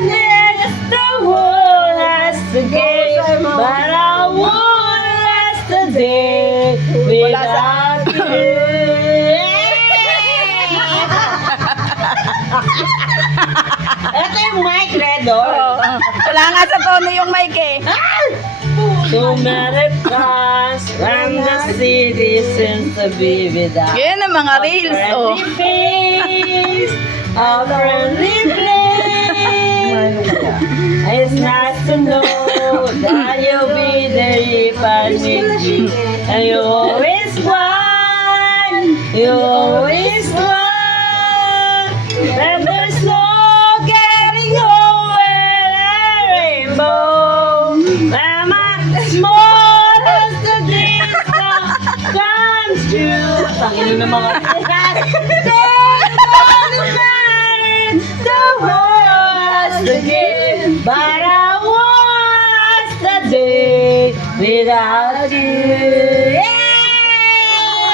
Yes, the world has to give, but I won't last a day without you. Ito yung mic, Redo. Wala nga sa tono yung mic eh. So many times when the city seems to be without Yan ang mga reels, oh. friendly face, a friendly place. It's nice to know that you'll be there if I need you. And you always want, you always want. And there's no getting over that rainbow. Am I small as the dream comes true? Tangin na mga the world has to give, but I want the day without you. Yeah!